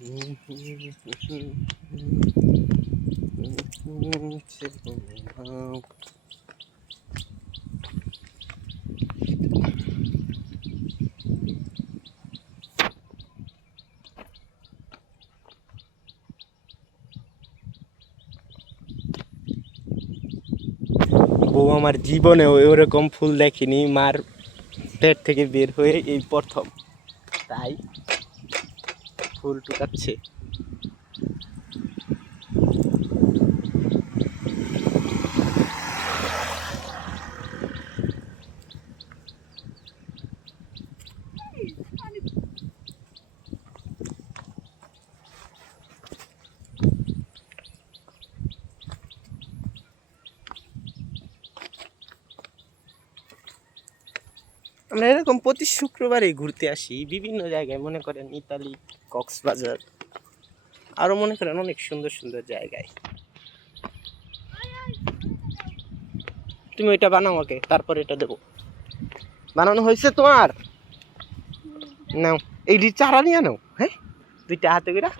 বউ আমার জীবনে ওরকম ফুল দেখিনি, মার পেট থেকে বের হয়ে এই প্রথম, তাই ফুল টুকাচ্ছে। আমরা এরকম প্রতি শুক্রবারই ঘুরতে আসি বিভিন্ন জায়গায়, মনে করেন ইতালি, কক্সবাজার, আরো মনে করেন অনেক সুন্দর সুন্দর জায়গায়। তুমি ওইটা বানাও আগে, তারপর এটা দেবো। বানানো হয়েছে তোমার? নাও, এই চারা নিয়ে নাও। হ্যাঁ, দুইটা হাতে করে